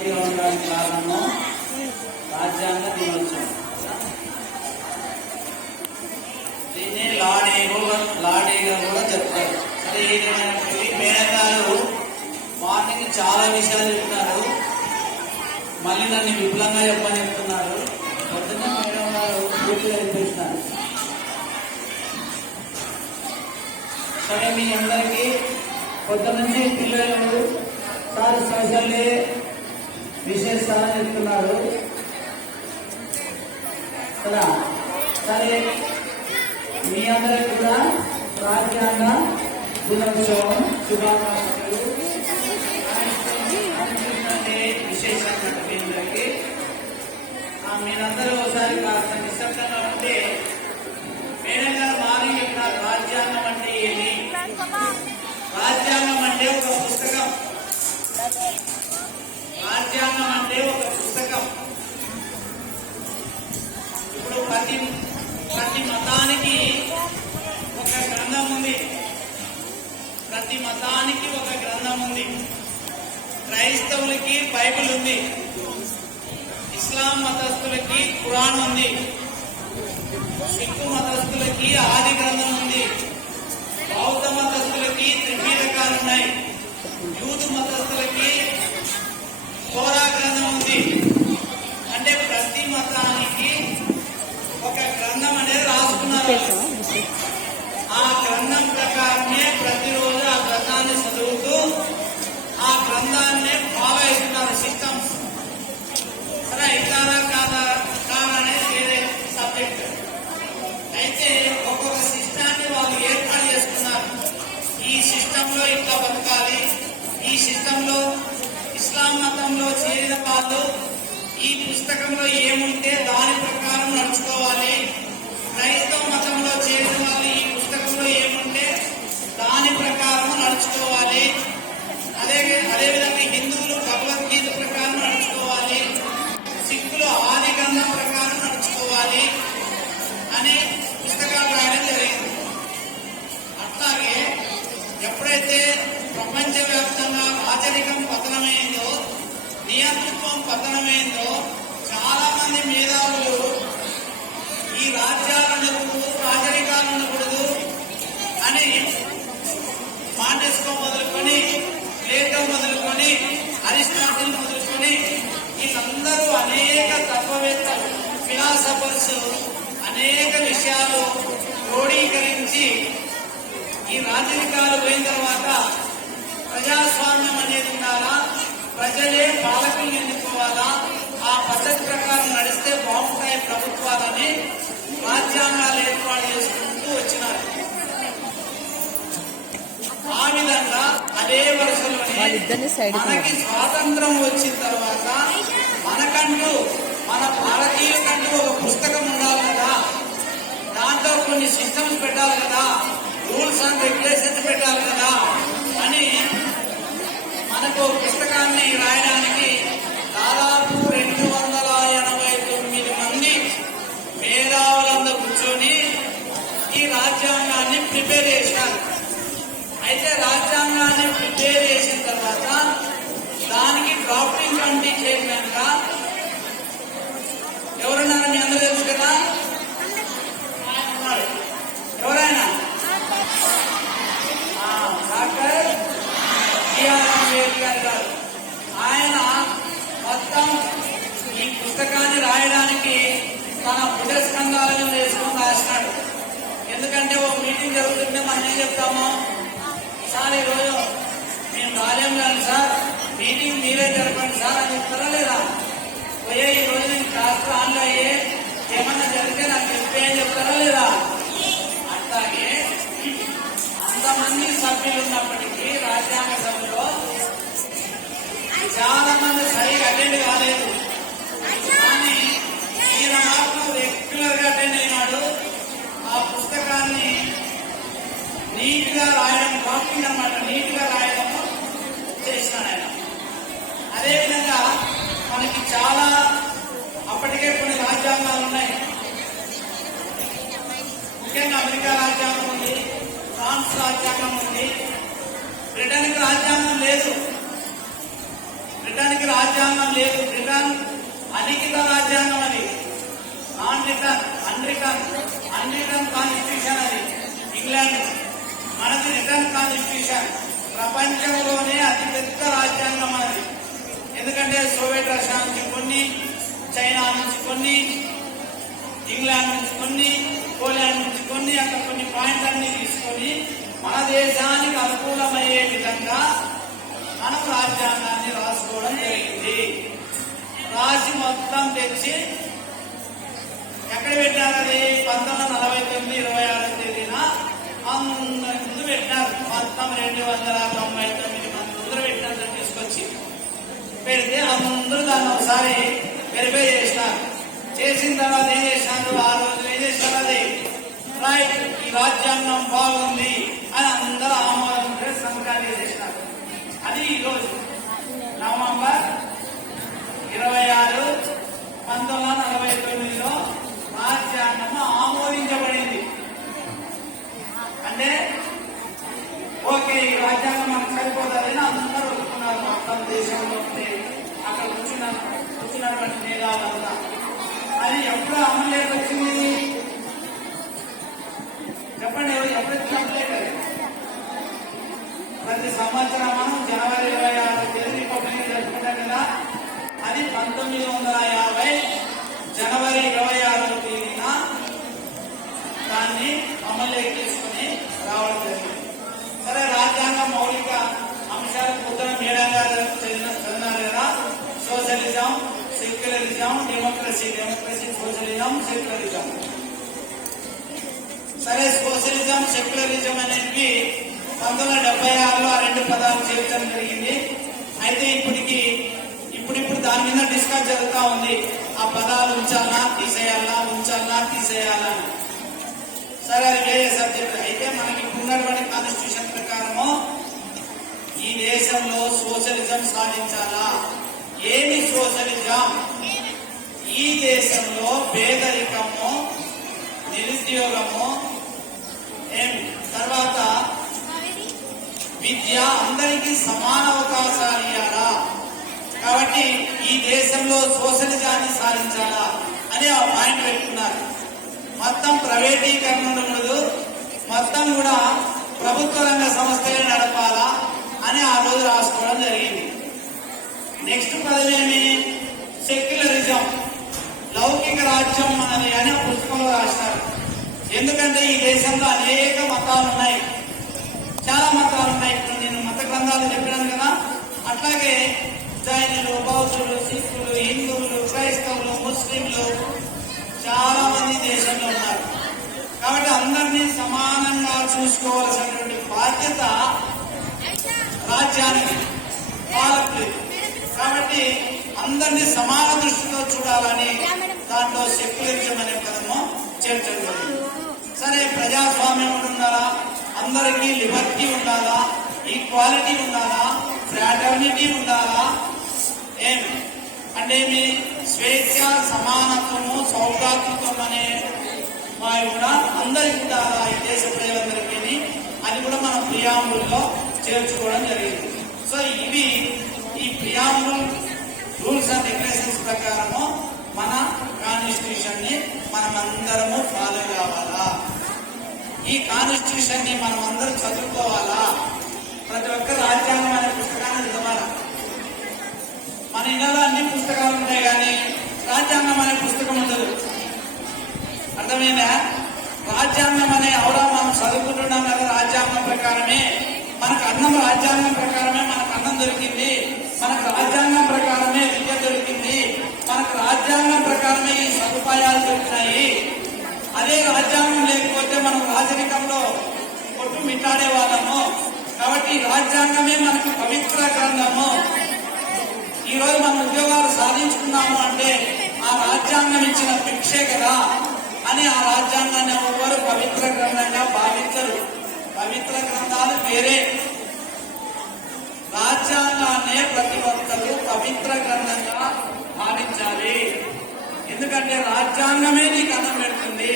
కారణము రాజ్యాంగ దినోత్సవం. దీన్ని లాడీగా కూడా చెప్తారు. సరే, ఈ మేడం గారు మార్నింగ్ చాలా విషయాలు చెప్తున్నారు. మళ్ళీ నన్ను విపులంగా చెప్పని చెప్తున్నారు. పొద్దున్న మేడం గారు పూర్తిగా చెప్పేస్తున్నారు. సరే, మీ అందరికీ పొద్దున్నుంచి పిల్లలు సార్ స్పెషల్ డే విశేషాలని చెప్తున్నారు కదా. సరే, మీ అందరికి కూడా రాజ్యాంగ దినోత్సవం శుభాకాంక్షలు. విశేషంగా మీ అందరికి మీరందరూ ఒకసారి కాస్త నిశ్శబ్దంగా ఉంటే మేడం గారు మార్నింగ్ చెప్పినారు రాజ్యాంగం అంటే ఏమి. రాజ్యాంగం అంటే ఒక పుస్తకం. రాజ్యాంగం అంటే ఒక పుస్తకం. ఇప్పుడు ప్రతి మతానికి ఒక గ్రంథం ఉంది. ప్రతి మతానికి ఒక గ్రంథం ఉంది. క్రైస్తవులకి బైబిల్ ఉంది. ఇస్లాం మతస్థులకి ఖురాన్ ఉంది. సిక్కు మతస్థులకి ఆది గ్రంథం ఉంది. బౌద్ధ మతస్థులకి త్రిపీఠకాలు ఉన్నాయి. యూదు మతస్థులకి తోరా గ్రంథం ఉంది. అంటే ప్రతి మతానికి ఒక గ్రంథం అనేది రాసుకున్నారు. ఆ గ్రంథం ప్రకారమే ప్రతిరోజు ఆ గ్రంథాన్ని చదువుతూ ఆ గ్రంథాన్ని ఫాలో అవుతున్నారు. సిస్టమ్స్ సరే అవుతారా కాదనేది వేరే సబ్జెక్ట్. అయితే ఒక్కొక్క సిస్టాన్ని వాళ్ళు ఏర్పాటు చేసుకున్నారు. ఈ సిస్టంలో ఇట్లా బతకాలి. ఈ సిస్టంలో ఇస్లాం మతంలో చేరిన వాళ్ళు ఈ పుస్తకంలో ఏముంటే దాని ప్రకారం నడుచుకోవాలి. క్రైస్తవ మతంలో చేరిన వాళ్ళు ఈ పుస్తకంలో ఏముంటే దాని ప్రకారం నడుచుకోవాలి. అదేవిధంగా హిందువులు భగవద్గీత ప్రకారం నడుచుకోవాలి. సిక్కులు ఆది గ్రంథం ప్రకారం నడుచుకోవాలి అని పుస్తకాలు రాయడం జరిగింది. అట్లాగే ఎప్పుడైతే ప్రపంచవ్యాప్తంగా రాజరికం పతనమైందో, నియంతృత్వం పతనమైందో, చాలా మంది మేధావులు ఈ రాజ్యాలు ఉండకూడదు, రాజరికాలు ఉండకూడదు అని మాంటెస్కో మొదలుకొని, ప్లేటో మొదలుకొని, అరిస్టాటిల్ మొదలుకొని వీళ్ళందరూ అనేక తత్వవేత్తలు, ఫిలాసఫర్స్ అనేక విషయాలు క్రోడీకరించి ఈ రాజరికాలు పోయిన తర్వాత ప్రజాస్వామ్యం అనేది ఉండాలా, ప్రజలే పాలకులు ఎన్నుకోవాలా, ఆ పద్ధతి ప్రకారం నడిస్తే బాగుంటాయి ప్రభుత్వాలని రాజ్యాంగాలు ఏర్పాటు చేసుకుంటూ వచ్చినారు. ఆ విధంగా అదే వరుసలోనే మనకి స్వాతంత్రం వచ్చిన తర్వాత మనకంటూ, మన భారతీయులకంటూ ఒక పుస్తకం ఉండాలి కదా, దాంట్లో కొన్ని సిస్టమ్స్ పెట్టాలి కదా, రూల్స్ అండ్ రెగ్యులేషన్స్ పెట్టాలి కదా అని మనకు పుస్తకాన్ని రాయడానికి దాదాపు 289 మంది మేధావులందరూ కూర్చొని ఈ రాజ్యాంగాన్ని ప్రిపేర్ చేశారు. అయితే రాజ్యాంగాన్ని ప్రిపేర్ చేసిన తర్వాత దానికి డ్రాఫ్టింగ్ కమిటీ చైర్మన్ గా ఎవరున్నారు మీ అందరూ తెలుసు కదా. ఎవరైనా డాక్టర్ బిఆర్ అంబేద్కర్ గారు. ఆయన మొత్తం ఈ పుస్తకాన్ని రాయడానికి తన బుధస్కంధాలను వేసుకొని రాసినాడు. ఎందుకంటే ఓ మీటింగ్ జరుగుతుంటే మనం ఏం చెప్తాము, సార్ ఈరోజు మేము రాలేం కానీ సార్ మీటింగ్ మీరే జరపండి సార్ అని చెప్తారా లేదా? పోయే ఈ రోజు నేను క్లాస్ ఆన్లో అయ్యే ఏమన్నా జరిగితే నాకు చెప్పే అని చెప్తారా లేదా? అట్లాగే అంతమంది సభ్యులు ఉన్నప్పటికీ రాజ్యాంగ సభలో చాలా మంది సరిగా అటెండ్ కాలేదు. కానీ ఈయన మాత్రం రెగ్యులర్ గా అటెండ్ అయినాడు. ఆ పుస్తకాన్ని నీట్ గా రాయడం, డ్రాఫ్టింగ్ అన్నమాట, నీట్ గా రాయడం చేసినాడు ఆయన. అదేవిధంగా మనకి చాలా అప్పటికే కొన్ని రాజ్యాంగాలు ఉన్నాయి. ముఖ్యంగా అమెరికా రాజ్యాంగం ఉంది, ఫ్రాన్స్ రాజ్యాంగం ఉంది. బ్రిటన్కి రాజ్యాంగం లేదు. బ్రిటన్కి రాజ్యాంగం అలిఖిత రాజ్యాంగం అది, అన్రిటన్ కాన్స్టిట్యూషన్ అది ఇంగ్లాండ్. మనది రిటర్న్ కాన్స్టిట్యూషన్. ప్రపంచంలోనే అతిపెద్ద రాజ్యాంగం అది. ఎందుకంటే సోవియట్ రష్యా నుంచి కొన్ని, చైనా నుంచి కొన్ని, ఇంగ్లాండ్ నుంచి కొన్ని, పోలాండ్ నుంచి కొన్ని, అక్కడ కొన్ని పాయింట్లన్నీ తీసుకొని మన దేశానికి అనుకూలమయ్యే విధంగా మనం రాజ్యాంగాన్ని రాసుకోవడం జరిగింది. రాసి మొత్తం తెచ్చి ఎక్కడ పెట్టారు? అది 1949 26వ తేదీన అందరి ముందు పెట్టారు. మొత్తం 299 మంది ముందర పెట్టారు. తీసుకొచ్చి పెడితే అందరూ దాన్ని ఒకసారి వెరిఫై చేసినారు. చేసిన తర్వాత ఏం చేసినారు? ఆ రోజు ఏం చేసినారు? అది రైట్, ఈ రాజ్యాంగం బాగుంది అని అందరూ ఆమోదించే సంతకాలు చేసినారు. అది ఈరోజు నవంబర్ 26, 1949లో రాజ్యాంగం ఆమోదించబడింది. అంటే ఓకే, ఈ రాజ్యాంగం మనకు సరిపోతుందని అందరూ ఒప్పుకున్నారు. మొత్తం దేశంలో అక్కడ కూర్చున్నటువంటి మేధావులంతా. అది ఎప్పుడు అమలులోకి వచ్చింది చెప్పండి? ఎప్పుడైతే అమలులోకి? ప్రతి సంవత్సరం మనం జనవరి 26వ తేదీ రిపబ్లిక్ జరుపుకుంటాం కదా. అది 1950 జనవరి 26వ తేదీన దాన్ని అమలులోకి తీసుకుని రావడం జరిగింది. సరే, రాజ్యాంగ మౌలిక అంశాలు పొద్దున మేడం గారు చదివినారు కదా. Socialism, secularism, democracy, socialism, secularism. సరే, సోషలిజం, సెక్యులరిజం అనేవి 1976లో ఆ రెండు పదాలు చేర్చడం జరిగింది. అయితే ఇప్పుడు దాని మీద డిస్కస్ జరుగుతూ ఉంది. ఆ పదాలు ఉంచాలా తీసేయాలా. సరే, అది వేరే సబ్జెక్ట్. అయితే మనకి ఉన్నటువంటి కాన్స్టిట్యూషన్ ప్రకారము ఈ దేశంలో సోషలిజం సాధించాలా. ఏమి సోషలిజం? ఈ దేశంలో పేదరికము, నిరుద్యోగము, తర్వాత విద్య, అందరికీ సమాన అవకాశాలు ఇవ్వాలా. కాబట్టి ఈ దేశంలో సోషలిజాన్ని సాధించాలా అని ఆ పాయింట్ పెట్టుకున్నారు. మొత్తం ప్రైవేటీకరణ ఉండదు, మొత్తం కూడా ప్రభుత్వ రంగ సంస్థలే నడపాలా అని ఆ రోజు రాసుకోవడం జరిగింది. నెక్స్ట్ పదవేమి? సెక్యులరిజం, లౌకిక రాజ్యం మనది అని పుస్తకంలో రాస్తారు. ఎందుకంటే ఈ దేశంలో అనేక మతాలు ఉన్నాయి, చాలా మతాలు ఉన్నాయి. ఇప్పుడు నేను మత గ్రంథాలు చెప్పాను కదా. అట్లాగే జైనులు, బౌద్ధులు, సిక్కులు, హిందువులు, క్రైస్తవులు, ముస్లింలు చాలా మంది దేశంలో ఉన్నారు. కాబట్టి అందరినీ సమానంగా చూసుకోవాల్సినటువంటి బాధ్యత రాజ్యానికి, పాలకులు. కాబట్టి అందరినీ సమాన దృష్టితో చూడాలని దాంట్లో సెక్యులరిజం అనే పదము చేర్చడం జరిగింది. సరే, ప్రజాస్వామ్యం ఉండాలా, అందరికీ లిబర్టీ ఉండాలా, ఈక్వాలిటీ ఉండాలా, ఫ్రాటర్నిటీ ఉండాలా. అంటే మీ స్వేచ్ఛ, సమానత్వము, సౌభ్రాతృత్వం అనే వాయి కూడా అందరికీ ఉండాలా ఈ దేశ ప్రజలందరికీ. అది కూడా మన ప్రియాంబుల్లో చేర్చుకోవడం జరిగింది. సో ఇవి ఈ ప్రియాంబుల్ రూల్స్ అండ్ రెగ్యులేషన్స్ ప్రకారము మన కాన్స్టిట్యూషన్ ని మనమందరము ఫాలో కావాలా. ఈ కాన్స్టిట్యూషన్ ని మనం అందరం చదువుకోవాలా. ప్రతి ఒక్క రాజ్యాంగం అనే పుస్తకాన్ని చదవాలా. మన ఇళ్ళలో అన్ని పుస్తకాలు ఉంటాయి కానీ రాజ్యాంగం అనే పుస్తకం ఉండదు. అర్థమైందా? రాజ్యాంగం అనే అవడా మనం చదువుకుంటున్నాం కదా. రాజ్యాంగం ప్రకారమే మనకు అన్నం, రాజ్యాంగం ప్రకారమే మనకు అన్నం దొరికింది, మనకు రాజ్యాంగం ప్రకారమే విద్య దొరికింది, మనకు రాజ్యాంగం ప్రకారమే ఈ సదుపాయాలు దొరికినాయి. అదే రాజ్యాంగం లేకపోతే మనం రాజరికంలో కొట్టు మిట్టాడే వాళ్ళము. కాబట్టి రాజ్యాంగమే మనకు పవిత్ర గ్రంథము. ఈ రోజు మనం ఉద్యోగాలు సాధించుకున్నాము అంటే ఆ రాజ్యాంగం ఇచ్చిన భిక్షే కదా అని ఆ రాజ్యాంగాన్ని ఎవరు పవిత్ర గ్రంథంగా భావించరు. పవిత్ర గ్రంథాలు వేరే, రాజ్యాంగాన్నే ప్రతి ఒక్కరు పవిత్ర గ్రంథంగా భావించాలి. ఎందుకంటే రాజ్యాంగమే నీకు అన్నం పెడుతుంది,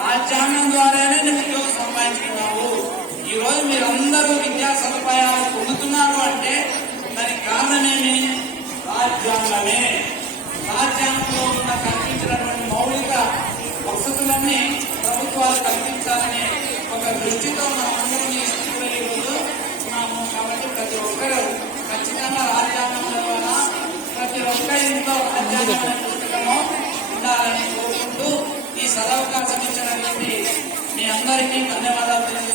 రాజ్యాంగం ద్వారానే నువ్వు ఉద్యోగం సంపాదించుకున్నావు. ఈ రోజు మీరందరూ విద్యా సదుపాయాలు పొందుతున్నారు అంటే దానికి కారణమేమి? రాజ్యాంగమే. రాజ్యాంగంలో ఉన్న కల్పించినటువంటి మౌలిక వసతులన్నీ ప్రభుత్వాలు కల్పించాలనే ఒక దృష్టితో మనం అందరం ఈ స్థితిలో ఈరోజు ఉన్నాము. కాబట్టి ప్రతి ఒక్కరూ ఖచ్చితంగా రాజ్యాంగంలో ద్వారా ప్రతి ఒక్కరి ఇంట్లో రాజ్యాంగం అనే పుస్తకము ఉండాలని కోరుకుంటూ ఈ సదవకాశం ఇచ్చినటువంటి మీ అందరికీ ధన్యవాదాలు తెలియజేస్తున్నాను.